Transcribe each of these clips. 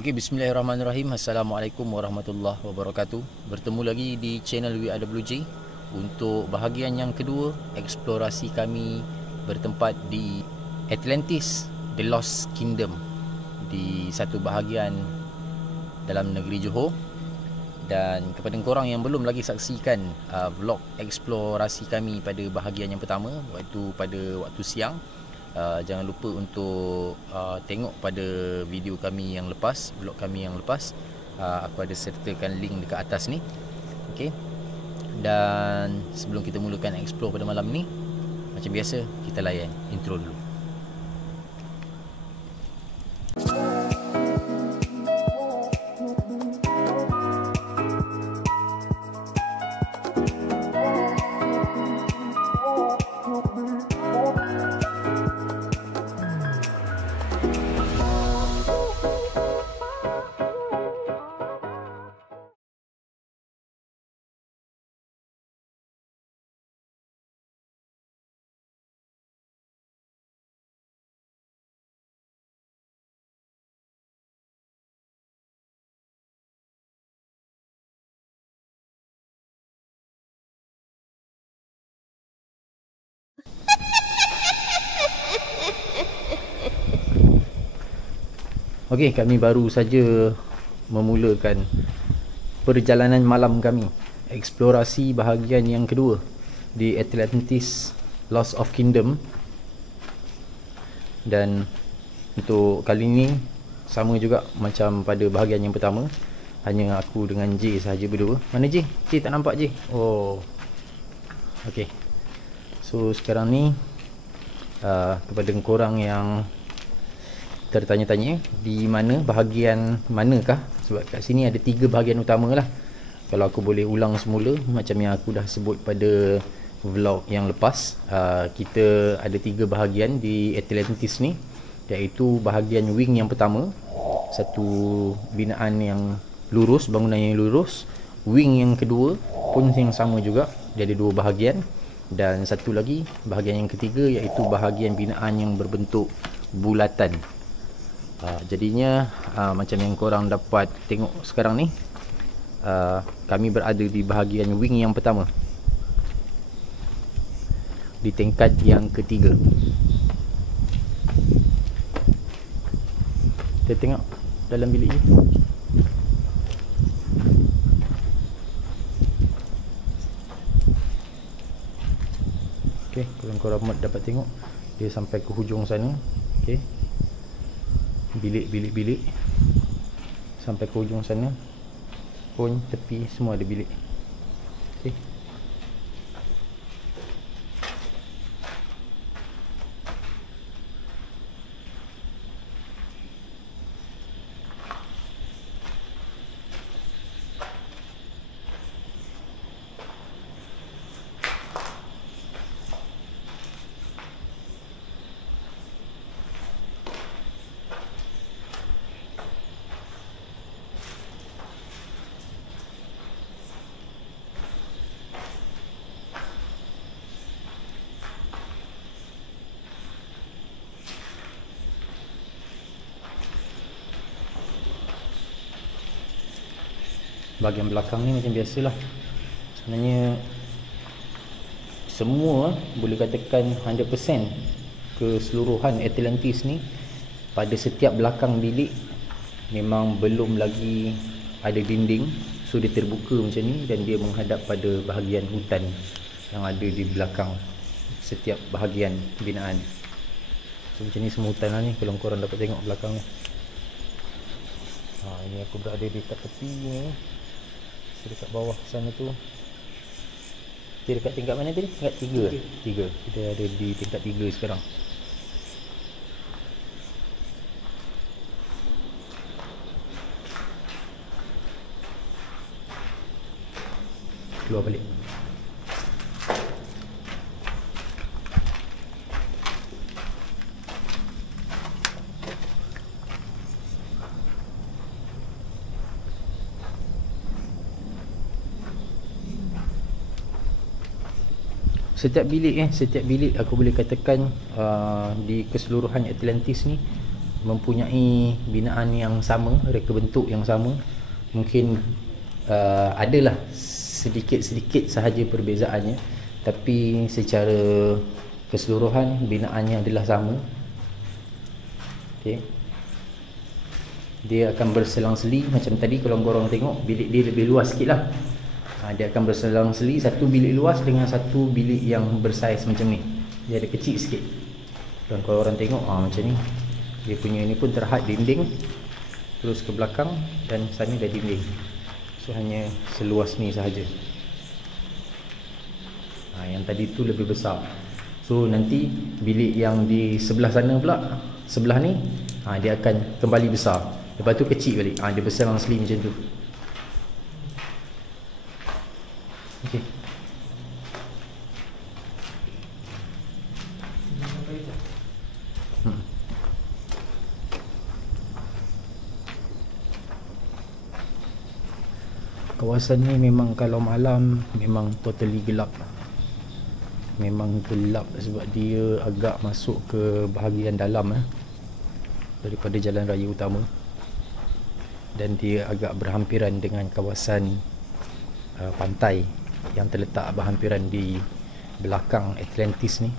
Okey, bismillahirrahmanirrahim. Assalamualaikum warahmatullahi wabarakatuh. Bertemu lagi di channel WIWJ untuk bahagian yang kedua eksplorasi kami bertempat di Atlantis, The Lost Kingdom, di satu bahagian dalam negeri Johor. Dan kepada korang yang belum lagi saksikan vlog eksplorasi kami pada bahagian yang pertama, pada waktu siang, jangan lupa untuk tengok pada video kami yang lepas, vlog kami yang lepas. Aku ada sertakan link dekat atas ni. Okey. Dan sebelum kita mulakan explore pada malam ni, macam biasa kita layan intro dulu. Okey, kami baru saja memulakan perjalanan malam kami, eksplorasi bahagian yang kedua di Atlantis Lost of Kingdom. Dan untuk kali ini sama juga macam pada bahagian yang pertama, hanya aku dengan J sahaja berdua. Mana J? J tak nampak J. Oh, okey. So sekarang ni kepada korang yang tertanya-tanya di mana bahagian manakah, sebab kat sini ada 3 bahagian utama lah. Kalau aku boleh ulang semula macam yang aku dah sebut pada vlog yang lepas, kita ada 3 bahagian di Atlantis ni, iaitu bahagian wing yang pertama, satu binaan yang lurus, bangunan yang lurus. Wing yang kedua pun yang sama juga, dia ada 2 bahagian. Dan satu lagi bahagian yang ketiga, iaitu bahagian binaan yang berbentuk bulatan. Jadinya macam yang korang dapat tengok sekarang ni, kami berada di bahagian wing yang pertama, di tingkat yang ketiga. Kita tengok dalam bilik ni. Okey, korang dapat tengok dia sampai ke hujung sana. Okey, bilik sampai ke hujung sana pun, tepi semua ada bilik. Okey, bahagian belakang ni macam biasalah. Sebenarnya semua boleh katakan 100% keseluruhan Atlantis ni, pada setiap belakang bilik memang belum lagi ada dinding, so dia terbuka macam ni dan dia menghadap pada bahagian hutan yang ada di belakang setiap bahagian binaan. So macam ni semua hutan lah ni, kalau korang dapat tengok belakang ni. Ini aku berada dekat tepi ni, dekat bawah sana tu. Dia dekat tingkat mana tadi? Tingkat 3. Kita ada di tingkat 3 sekarang. Keluar balik. Setiap bilik aku boleh katakan di keseluruhan Atlantis ni mempunyai binaan yang sama, reka bentuk yang sama. Mungkin adalah sedikit-sedikit sahaja perbezaannya, tapi secara keseluruhan binaannya adalah sama. Okey. Dia akan berselang-seli macam tadi. Kalau korang tengok, bilik dia lebih luas sikit lah. Dia akan berselang-seli satu bilik luas dengan satu bilik yang bersaiz macam ni. Dia ada kecil sikit. Dan kalau orang tengok macam ni, dia punya ni pun terhad dinding, terus ke belakang, dan sana dah dinding. So hanya seluas ni sahaja. Yang tadi tu lebih besar. So nanti bilik yang di sebelah sana pula, sebelah ni, dia akan kembali besar. Lepas tu kecil balik. Dia berselang-seli macam tu. Okey. Kawasan ni memang kalau malam memang totally gelap. Memang gelap sebab dia agak masuk ke bahagian dalam daripada jalan raya utama, dan dia agak berhampiran dengan kawasan pantai yang terletak berhampiran di belakang Atlantis ni.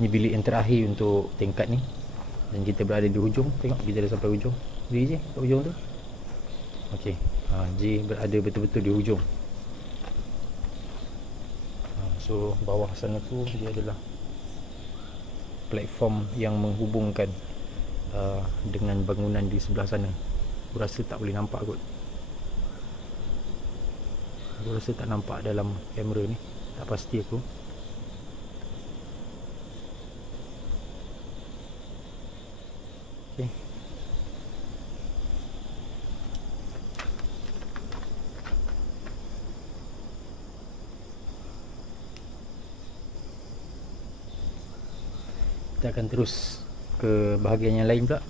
Ni bilik yang terakhir untuk tingkat ni, dan kita berada di hujung. Tengok, kita dah sampai hujung. Beri je kat hujung tu. Okey, J berada betul-betul di hujung. So bawah sana tu dia adalah platform yang menghubungkan dengan bangunan di sebelah sana. Aku rasa tak boleh nampak kot. Aku rasa tak nampak dalam kamera ni, tak pasti aku. Okay. Kita akan terus ke bahagian yang lain pula.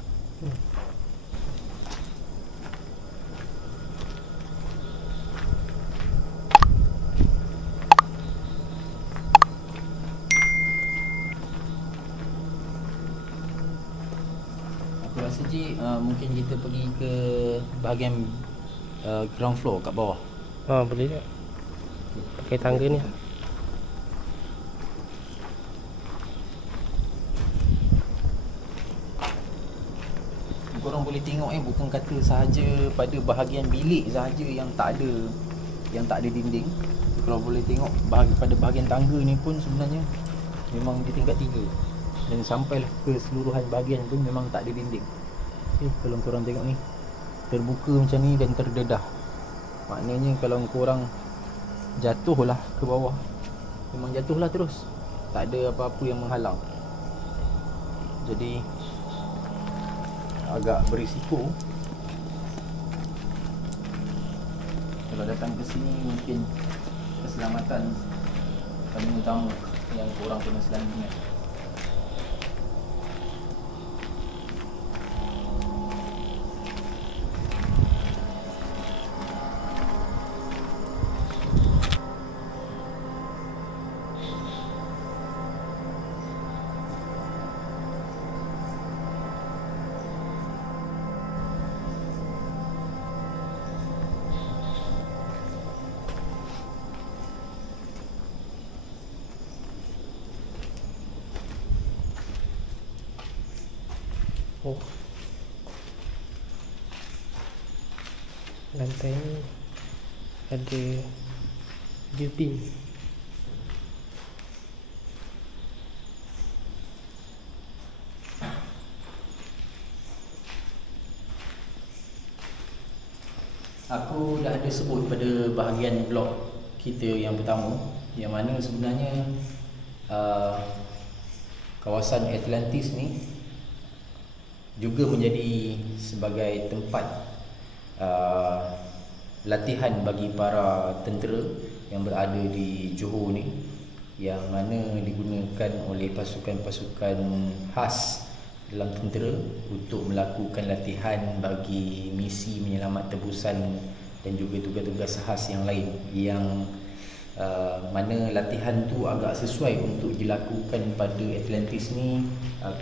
Aku rasa je mungkin kita pergi ke bahagian ground floor kat bawah. Boleh tak? Pakai tangga ni. Korang boleh tengok bukan kata sahaja pada bahagian bilik sahaja yang tak ada dinding. Kalau boleh tengok pada bahagian tangga ni pun sebenarnya memang di tingkat 3, dan sampailah ke seluruhan bahagian tu memang tak ada dinding. Kalau korang tengok ni, terbuka macam ni dan terdedah. Maknanya kalau korang jatuhlah ke bawah, memang jatuhlah terus, tak ada apa-apa yang menghalang. Jadi agak berisiko. Kalau datang ke sini, mungkin keselamatan paling utama yang korang kena selalu ingat. Lantai ni ada guillotine. Aku dah ada sebut pada bahagian blok kita yang pertama, yang mana sebenarnya kawasan Atlantis ni juga menjadi sebagai tempat latihan bagi para tentera yang berada di Johor ni, yang mana digunakan oleh pasukan-pasukan khas dalam tentera untuk melakukan latihan bagi misi menyelamat tebusan dan juga tugas-tugas khas yang lain yang mana latihan tu agak sesuai untuk dilakukan pada Atlantis ni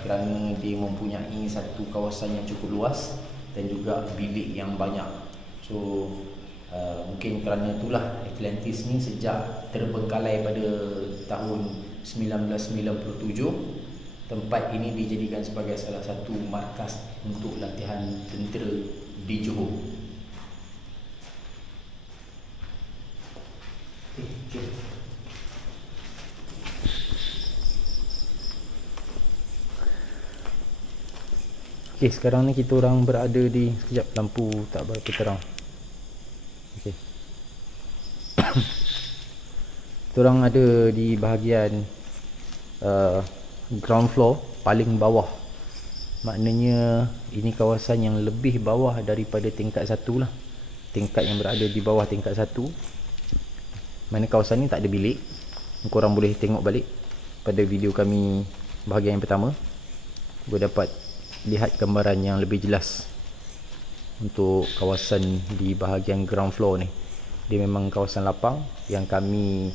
kerana dia mempunyai satu kawasan yang cukup luas dan juga bilik yang banyak. So mungkin kerana itulah Atlantis ni sejak terbengkalai pada tahun 1997, tempat ini dijadikan sebagai salah satu markas untuk latihan tentera di Johor. Okey, sekarang ni kita orang berada di, sekejap, lampu tak berapa terang. Okey. Kita orang ada di bahagian ground floor paling bawah. Maknanya ini kawasan yang lebih bawah daripada tingkat 1 lah. Tingkat yang berada di bawah tingkat 1. Mana kawasan ni tak ada bilik. Korang boleh tengok balik pada video kami bahagian yang pertama. Boleh dapat lihat gambaran yang lebih jelas untuk kawasan di bahagian ground floor ni. Dia memang kawasan lapang yang kami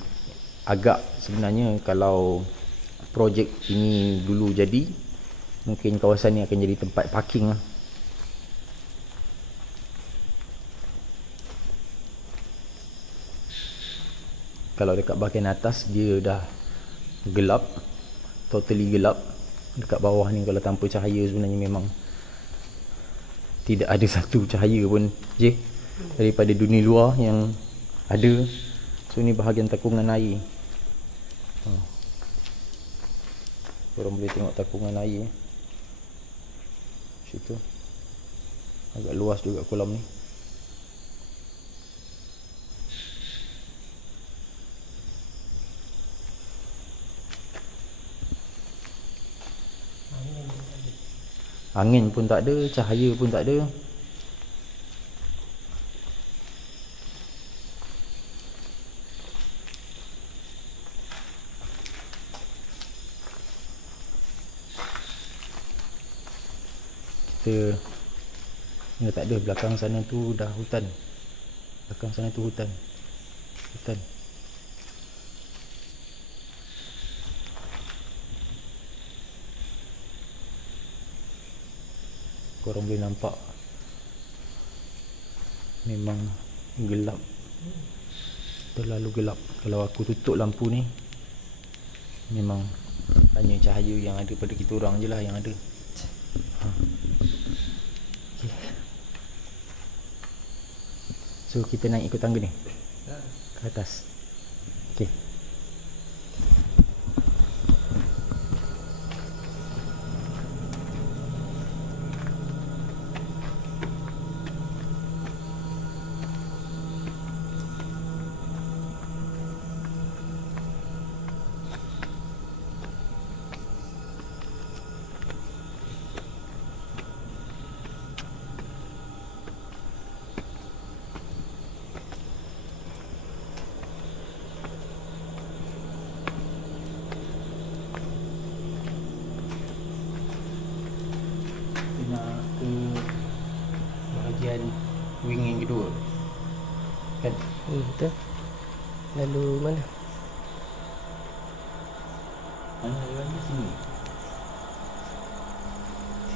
agak, sebenarnya kalau projek ini dulu jadi, mungkin kawasan ni akan jadi tempat parking lah. Kalau dekat bahagian atas dia dah gelap, totally gelap. Dekat bawah ni kalau tanpa cahaya sebenarnya memang tidak ada satu cahaya pun daripada dunia luar yang ada. So ni bahagian takungan air. Korang boleh tengok takungan air situ. Agak luas juga kolam ni. Angin pun tak ada, cahaya pun tak ada. Kita ni tak ada, belakang sana tu dah hutan. Belakang sana tu hutan. Hutan. Korang boleh nampak memang gelap, terlalu gelap. Kalau aku tutup lampu ni, memang hanya cahaya yang ada pada kita orang je lah yang ada. Okay. So kita naik ikut tangga ni ke atas. Okay. Bahagian wing yang kedua kan? Betul. Lalu mana? Mana lagi sini?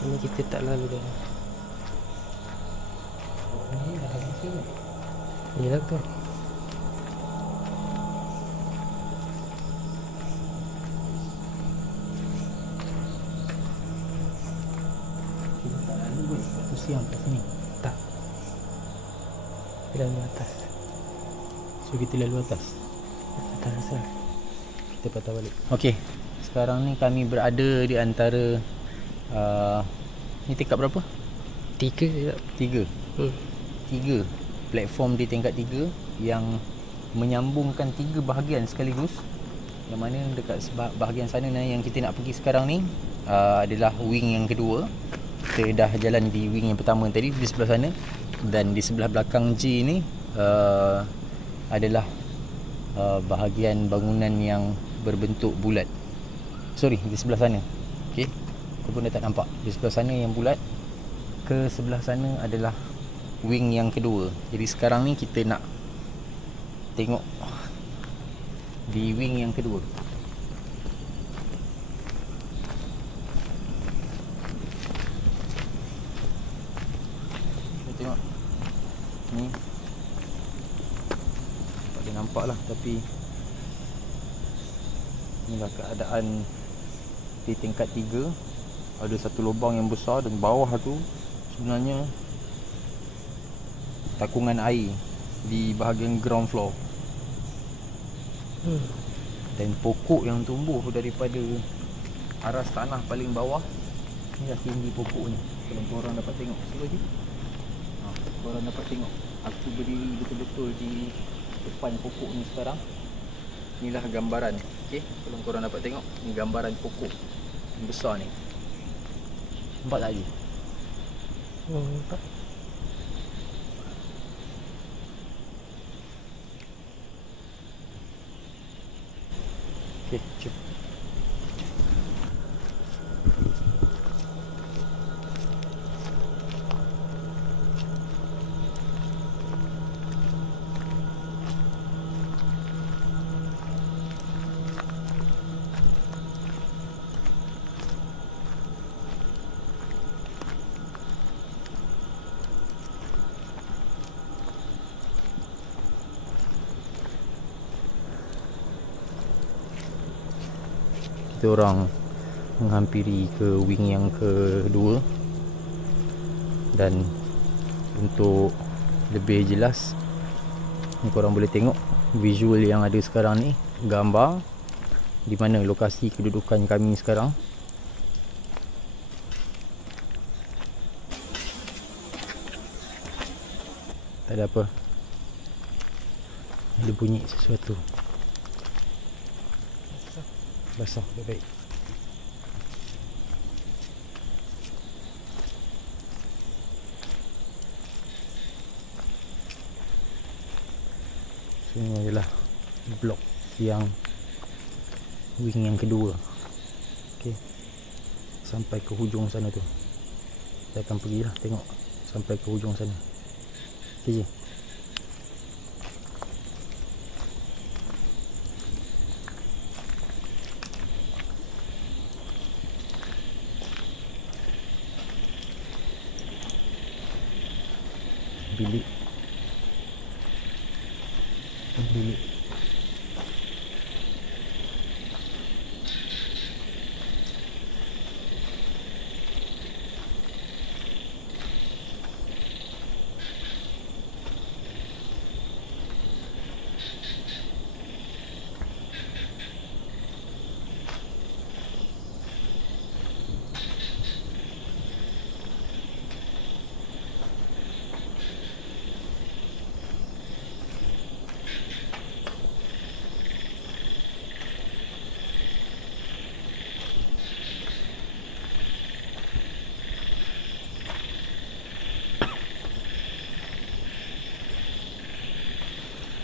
Sini kita tak lalu dah. Oh, ni dah lagi sini. Yalah tu. Kita tak lalu pun. Waktu siang kat sini. Tak. Kita lalu atas. So kita lalu atas. Atas lah. Kita patah balik. Okey. Sekarang ni kami berada di antara ni tingkat berapa? 3 je tak? 3. 3 platform di tingkat 3 yang menyambungkan 3 bahagian sekaligus. Yang mana dekat bahagian sana yang kita nak pergi sekarang ni adalah wing yang kedua. Kita dah jalan di wing yang pertama tadi di sebelah sana, dan di sebelah belakang J ni adalah bahagian bangunan yang berbentuk bulat. Sorry, di sebelah sana. Okey. Aku pun dah tak nampak. Di sebelah sana yang bulat, ke sebelah sana adalah wing yang kedua. Jadi sekarang ni kita nak tengok di wing yang kedua. Kita tengok ni, tak boleh nampak lah, tapi inilah keadaan di tingkat 3. Ada satu lubang yang besar dan bawah tu sebenarnya takungan air di bahagian ground floor. Dan pokok yang tumbuh daripada aras tanah paling bawah ni dah tinggi pokok ni. Kalau korang dapat tengok sebelah ni, korang dapat tengok aku berdiri betul-betul di depan pokok ni sekarang. Inilah gambaran. Okey, kalau korang dapat tengok, ni gambaran pokok yang besar ni. Nampak tak lagi? Nampak. Okey, jom. Kita orang menghampiri ke wing yang kedua, dan untuk lebih jelas ni korang boleh tengok visual yang ada sekarang ni, gambar di mana lokasi kedudukan kami sekarang. Tak ada apa, ada bunyi sesuatu. Basah, baik. So, ini adalah blok yang wing yang kedua. Okey, sampai ke hujung sana tu. Kita akan pergilah tengok sampai ke hujung sana. Okey je. Bilik.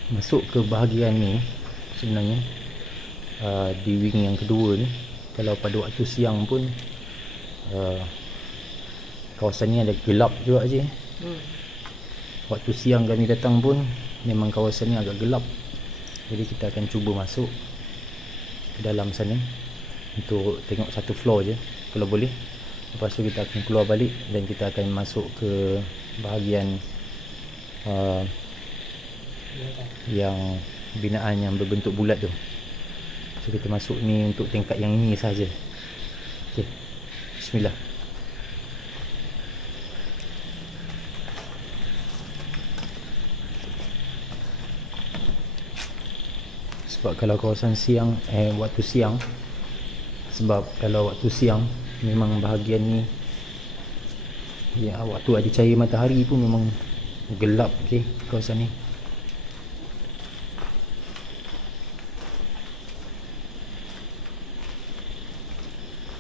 Masuk ke bahagian ni sebenarnya, di wing yang kedua ni, kalau pada waktu siang pun kawasan ni ada gelap juga je. Waktu siang kami datang pun memang kawasan ni agak gelap. Jadi kita akan cuba masuk ke dalam sana untuk tengok satu floor je kalau boleh. Lepas tu kita akan keluar balik dan kita akan masuk ke bahagian yang binaan yang berbentuk bulat tu. So kita masuk ni untuk tingkat yang ini saja. Okey. Bismillah. Sebab kalau kawasan siang, waktu siang, sebab kalau waktu siang memang bahagian ni ya, waktu ada cahaya matahari pun memang gelap. Okey, kawasan ni.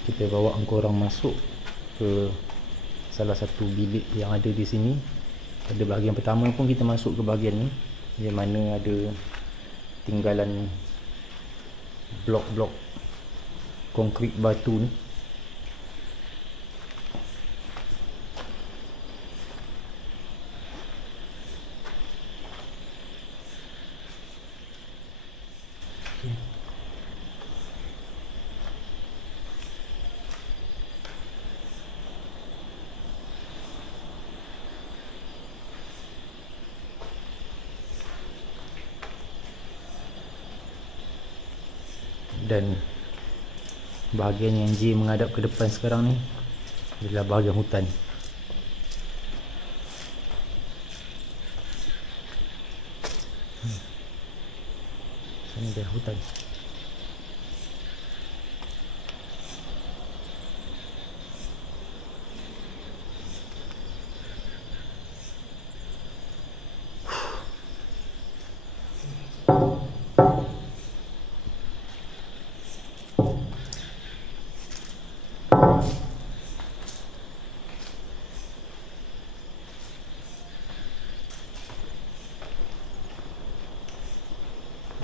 Kita bawa korang masuk ke salah satu bilik yang ada di sini. Pada bahagian pertama pun kita masuk ke bahagian ni, yang mana ada tinggalan blok-blok konkrit batu ni. Dan bahagian yang J menghadap ke depan sekarang ni adalah bahagian hutan. Sini dia hutan.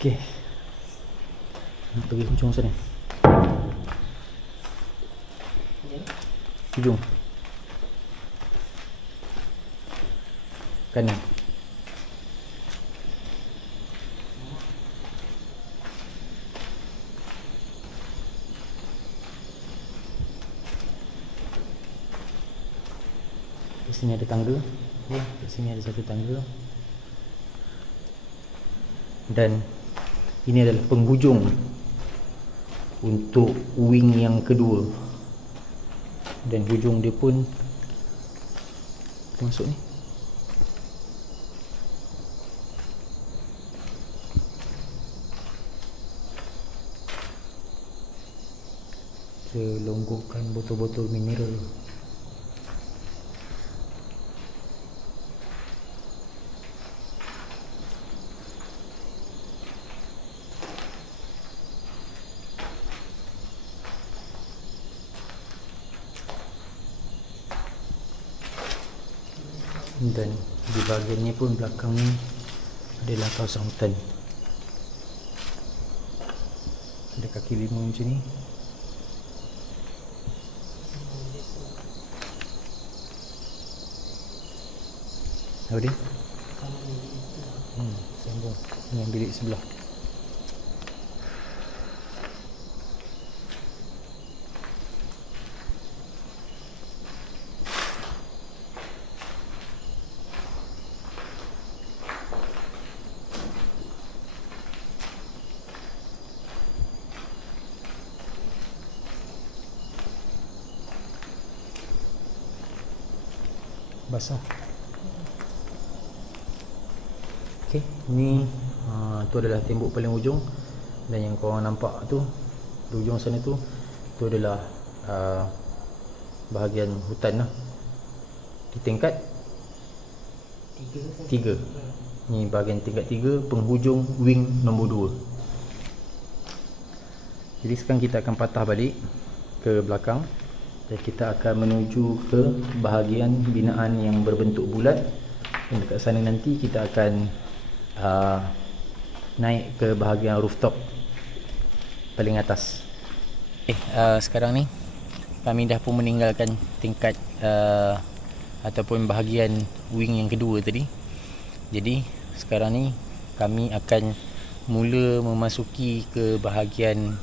Okey. Pergi hujung sana. Hujung. Kanan. Di sini ada tangga. Ya, di sini ada satu tangga. Dan ini adalah penghujung untuk wing yang kedua. Dan hujung dia pun kita masuk ni. Kita longgokkan botol-botol mineral. Dan di bahagian ni pun belakang ni adalah kawasan hutan. Ada kaki lima macam ni. Apa dia? Sambung dengan bilik sebelah. Basah. Okey, ni tu adalah tembok paling hujung. Dan yang korang nampak tu di hujung sana tu adalah bahagian hutan lah. Di tingkat 3. Ni bahagian tingkat 3, penghujung wing nombor 2. Jadi sekarang kita akan patah balik ke belakang. Dan kita akan menuju ke bahagian binaan yang berbentuk bulat. Dan dekat sana nanti kita akan naik ke bahagian rooftop paling atas. Sekarang ni kami dah pun meninggalkan tingkat ataupun bahagian wing yang kedua tadi. Jadi sekarang ni kami akan mula memasuki ke bahagian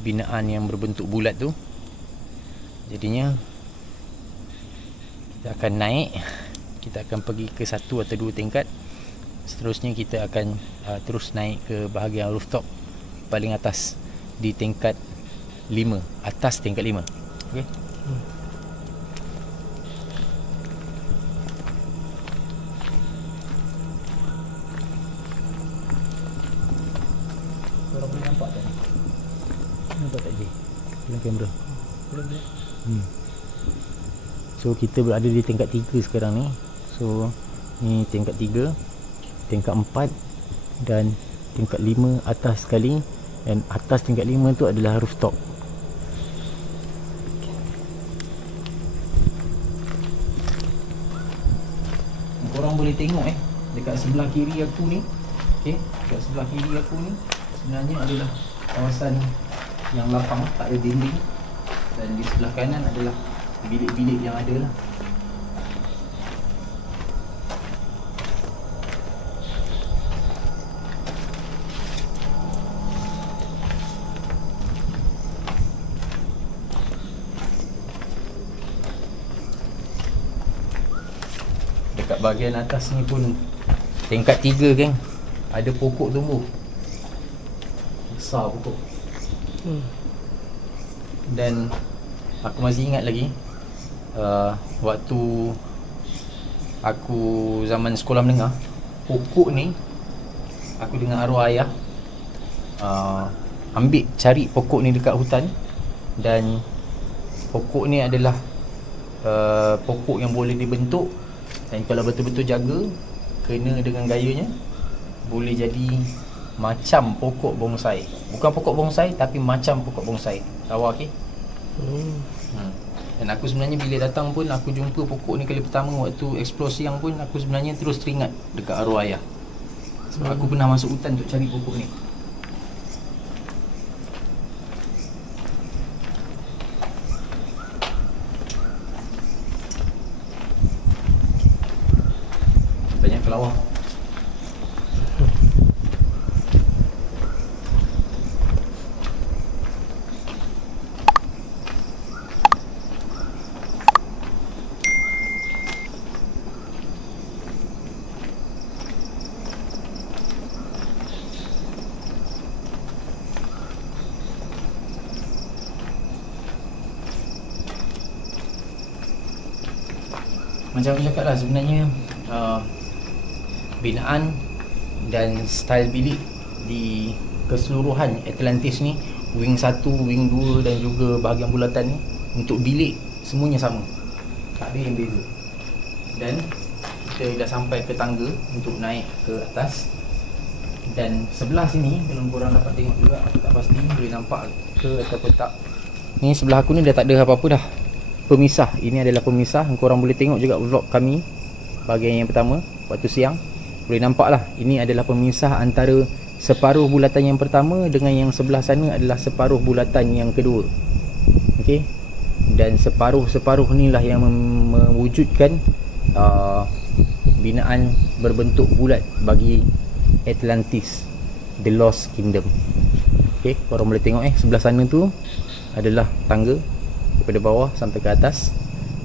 binaan yang berbentuk bulat tu. Jadinya kita akan naik, kita akan pergi ke 1 atau 2 tingkat. Seterusnya kita akan terus naik ke bahagian rooftop paling atas di tingkat 5, atas tingkat 5. Okey. Korang boleh nampak tak ni? Nampak tak je? Dalam kamera. Boleh. So kita berada di tingkat 3 sekarang ni. So ni tingkat 3, tingkat 4 dan tingkat 5 atas sekali. Dan atas tingkat 5 tu adalah rooftop. Korang boleh tengok dekat sebelah kiri aku ni. Okey, dekat sebelah kiri aku ni sebenarnya adalah kawasan yang lapang, tak ada dinding. Dan di sebelah kanan adalah bilik-bilik yang ada lah. Dekat bahagian atas ni pun tingkat 3 geng, ada pokok tumbuh besar pokok. Dan aku masih ingat lagi waktu aku zaman sekolah menengah, pokok ni aku dengan arwah ayah ambil cari pokok ni dekat hutan. Dan pokok ni adalah pokok yang boleh dibentuk, dan kalau betul-betul jaga, kena dengan gayanya, boleh jadi macam pokok bonsai. Bukan pokok bonsai, tapi macam pokok bonsai. Lawa, okey? Dan aku sebenarnya bila datang pun, aku jumpa pokok ni kali pertama waktu explore siang pun, aku sebenarnya terus teringat dekat arwah ayah. Sebab aku pernah masuk hutan untuk cari pokok ni. Banyak kelawar. Macam aku cakap lah, sebenarnya binaan dan style bilik di keseluruhan Atlantis ni, wing 1, wing 2 dan juga bahagian bulatan ni, untuk bilik semuanya sama, tak ada yang beza. Dan kita dah sampai ke tangga untuk naik ke atas. Dan sebelah sini, kalau korang dapat tengok juga, aku tak pasti boleh nampak ke ataupun tak, ni sebelah aku ni dah tak ada apa-apa dah, pemisah. Ini adalah pemisah. Korang boleh tengok juga vlog kami bahagian yang pertama waktu siang, boleh nampak lah, ini adalah pemisah antara separuh bulatan yang pertama dengan yang sebelah sana adalah separuh bulatan yang kedua. Okey, dan separuh-separuh ni lah yang mewujudkan binaan berbentuk bulat bagi Atlantis, The Lost Kingdom. Okey, korang boleh tengok sebelah sana tu adalah tangga daripada bawah sampai ke atas.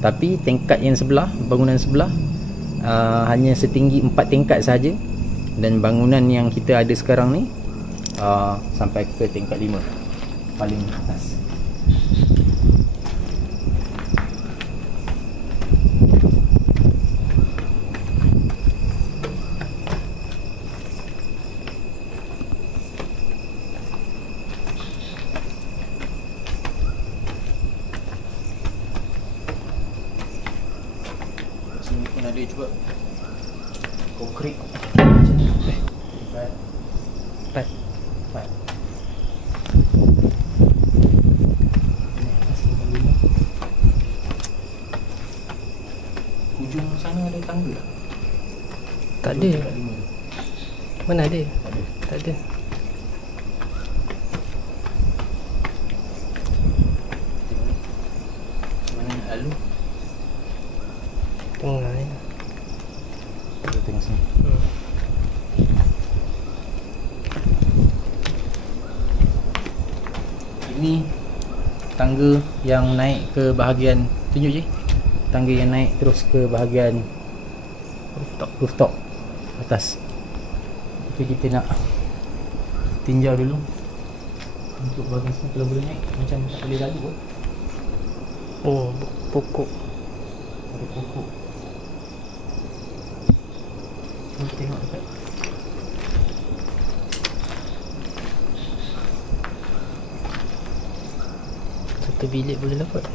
Tapi tingkat yang sebelah, bangunan sebelah hanya setinggi 4 tingkat saja. Dan bangunan yang kita ada sekarang ni sampai ke tingkat 5 paling atas. Sini pun ada juga konkrit. Empat. Hujung sana ada tangga tak? Tak ada. Tingkat 5 tu. Mana ada? Tak ada. Tak ada. Tengok ni. Mana nak lalu? Tengah ni. Kita tengok sini. Ini tangga yang naik ke bahagian, tunjuk je, tangga yang naik terus ke bahagian rooftop atas. Itu kita nak tinjau dulu untuk bahagian sini. Kalau boleh naik macam tak boleh lalu pun. Oh, pokok. Ada pokok. Kita tengok dekat. Satu bilik boleh dapat.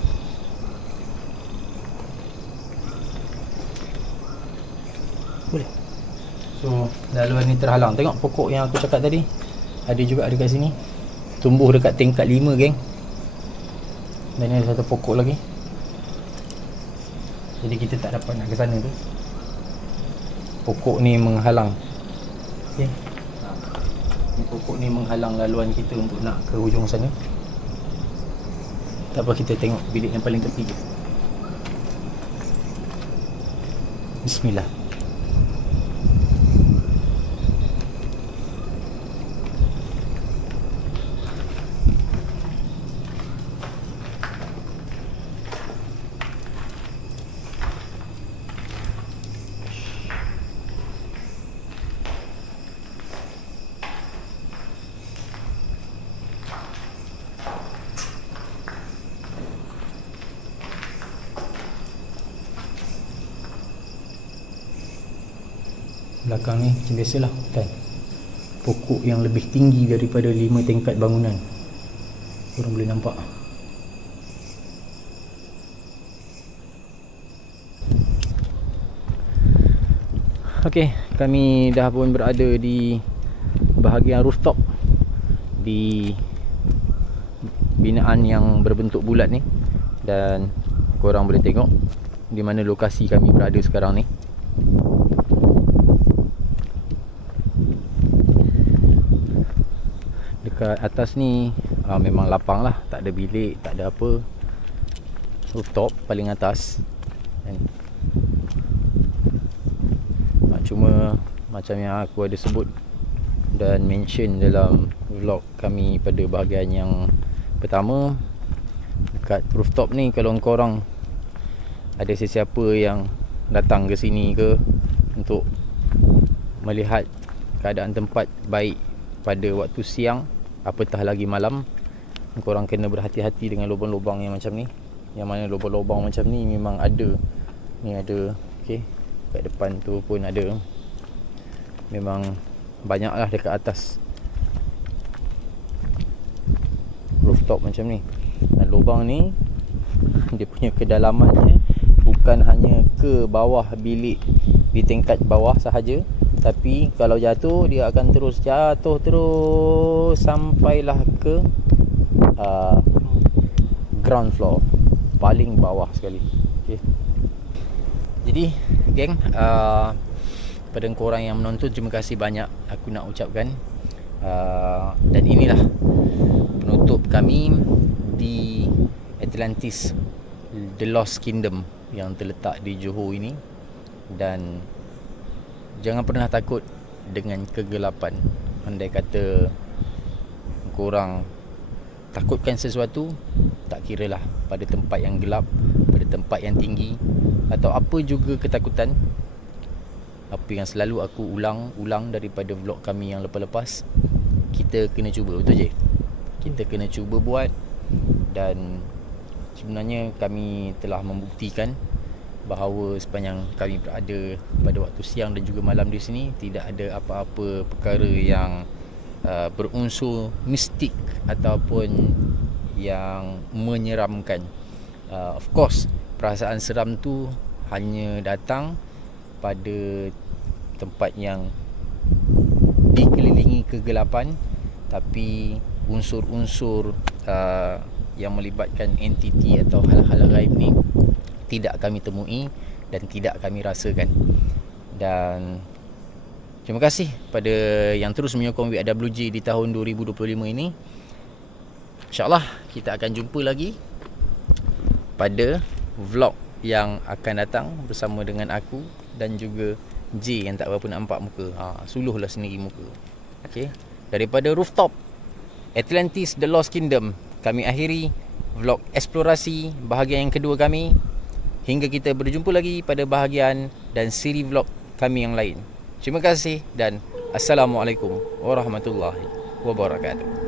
Boleh. So laluan ni terhalang. Tengok pokok yang aku cakap tadi, ada juga dekat sini. Tumbuh dekat tingkat 5 geng. Dan ni ada satu pokok lagi. Jadi kita tak dapat nak ke sana tu. Pokok ni menghalang. Okay. Ni pokok ni menghalang laluan kita untuk nak ke hujung sana. Tak apa, kita tengok bilik yang paling tepi je. Bismillah. Belakang ni macam biasalah hutan. Pokok yang lebih tinggi daripada 5 tingkat bangunan. Korang boleh nampak. Okey, kami dah pun berada di bahagian rooftop di binaan yang berbentuk bulat ni. Dan korang boleh tengok di mana lokasi kami berada sekarang ni. Dekat atas ni memang lapang lah, tak ada bilik, tak ada apa. Rooftop paling atas kan? Cuma macam yang aku ada sebut dan mention dalam vlog kami pada bahagian yang pertama, dekat rooftop ni kalau korang ada sesiapa yang datang ke sini ke untuk melihat keadaan tempat baik pada waktu siang, apatah lagi malam, korang kena berhati-hati dengan lubang-lubang yang macam ni. Yang mana lubang-lubang macam ni memang ada. Ni ada, okey, kat depan tu pun ada. Memang banyak lah dekat atas rooftop macam ni. Dan lubang ni dia punya kedalamannya bukan hanya ke bawah bilik di tingkat bawah sahaja, tapi kalau jatuh dia akan terus jatuh terus sampailah ke ground floor, paling bawah sekali. Okay. Jadi geng, pada korang yang menonton, terima kasih banyak aku nak ucapkan. Dan inilah penutup kami di Atlantis The Lost Kingdom yang terletak di Johor ini. Dan jangan pernah takut dengan kegelapan. Andai kata korang takutkan sesuatu, tak kira lah pada tempat yang gelap, pada tempat yang tinggi, atau apa juga ketakutan, apa yang selalu aku ulang daripada vlog kami yang lepas-lepas, kita kena cuba, betul je? Kita kena cuba buat. Dan sebenarnya kami telah membuktikan bahawa sepanjang kami berada pada waktu siang dan juga malam di sini, tidak ada apa-apa perkara yang berunsur mistik ataupun yang menyeramkan. Of course, perasaan seram tu hanya datang pada tempat yang dikelilingi kegelapan, tapi unsur-unsur yang melibatkan entiti atau hal-hal gaib ni tidak kami temui dan tidak kami rasakan. Dan terima kasih pada yang terus menyokong WRWJ di tahun 2025 ini. InsyaAllah kita akan jumpa lagi pada vlog yang akan datang bersama dengan aku dan juga J yang tak berapa nampak muka. Suluhlah sendiri muka. Okay. Daripada rooftop Atlantis The Lost Kingdom, kami akhiri vlog eksplorasi bahagian yang kedua kami. Hingga kita berjumpa lagi pada bahagian dan siri vlog kami yang lain. Terima kasih dan Assalamualaikum warahmatullahi wabarakatuh.